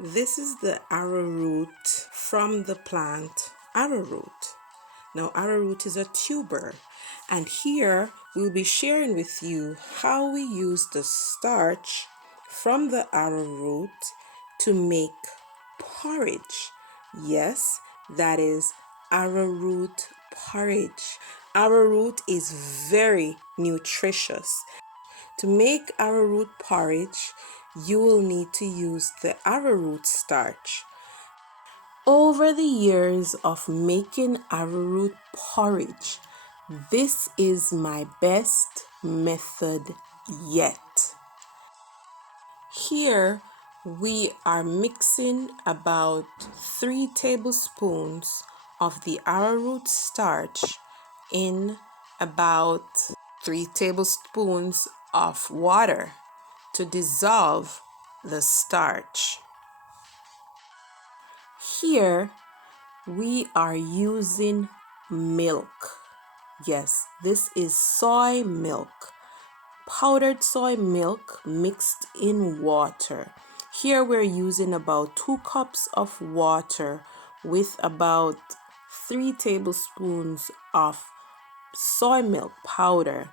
This is the arrowroot from the plant arrowroot. Now, arrowroot is a tuber, and here we'll be sharing with you how we use the starch from the arrowroot to make porridge. Yes, that is arrowroot porridge. Arrowroot is very nutritious. To make arrowroot porridge, you will need to use the arrowroot starch. Over the years of making arrowroot porridge, this is my best method yet. Here we are mixing about 3 tablespoons of the arrowroot starch in about 3 tablespoons of water to dissolve the starch. Here we are using milk. Yes, this is soy milk, powdered soy milk mixed in water. Here we're using about 2 cups of water with about 3 tablespoons of soy milk powder.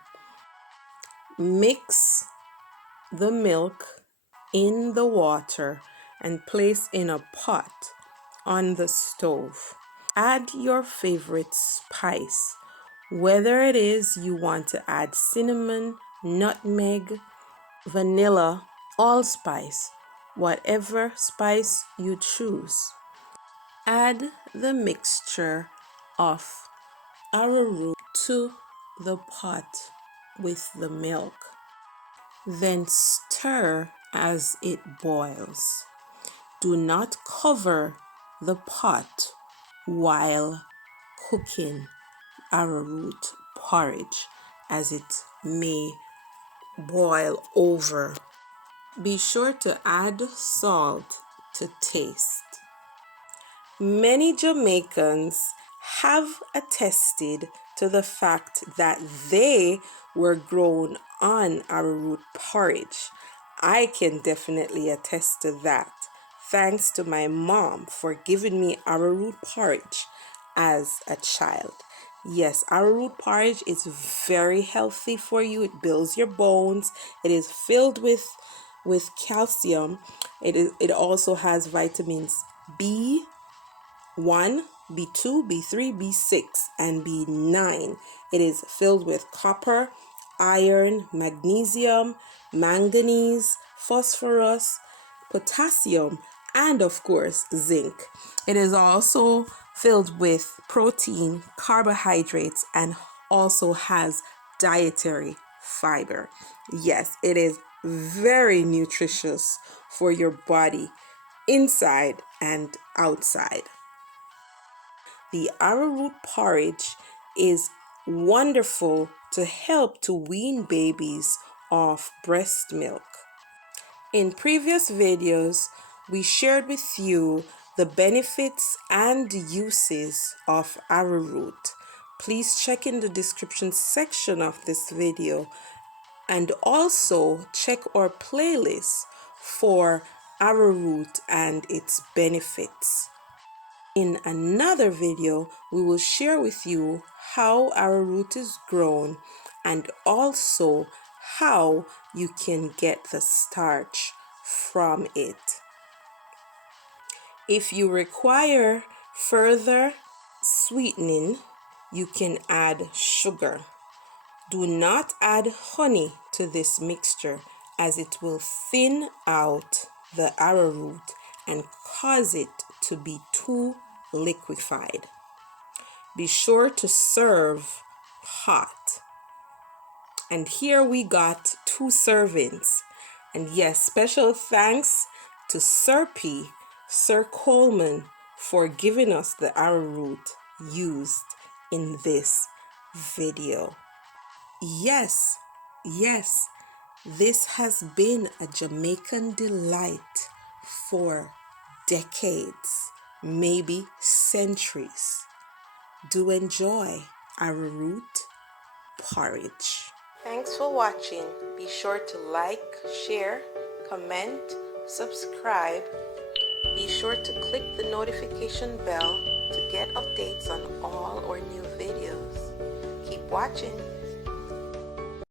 Mix the milk in the water and place in a pot on the stove. Add your favorite spice, whether it is you want to add cinnamon, nutmeg, vanilla, allspice, whatever spice you choose. Add the mixture of arrowroot to the pot with the milk. Then stir as it boils. Do not cover the pot while cooking arrowroot porridge, as it may boil over. Be sure to add salt to taste. Many Jamaicans have attested to the fact that they were grown on arrowroot porridge. I can definitely attest to that. Thanks to my mom for giving me arrowroot porridge as a child. Yes, arrowroot porridge is very healthy for you. It builds your bones. It is filled with calcium. It also has vitamins B1, B2, B3, B6, and B9. It is filled with copper, iron, magnesium, manganese, phosphorus, potassium, and of course zinc. It is also filled with protein, carbohydrates, and also has dietary fiber. Yes, it is very nutritious for your body, inside and outside. The arrowroot porridge is wonderful to help to wean babies off breast milk. In previous videos, we shared with you the benefits and uses of arrowroot. Please check in the description section of this video and also check our playlist for arrowroot and its benefits. In another video, we will share with you how arrowroot is grown and also how you can get the starch from it. If you require further sweetening, you can add sugar. Do not add honey to this mixture, as it will thin out the arrowroot and cause it to be too liquefied. Be sure to serve hot. And here we got 2 servings. And yes, special thanks to Sir Coleman, for giving us the arrowroot used in this video. Yes, this has been a Jamaican delight for decades, maybe centuries. Do enjoy arrowroot porridge. Thanks for watching. Be sure to like, share, comment, subscribe, Be sure to click the notification bell to get updates on all our new videos. Keep watching.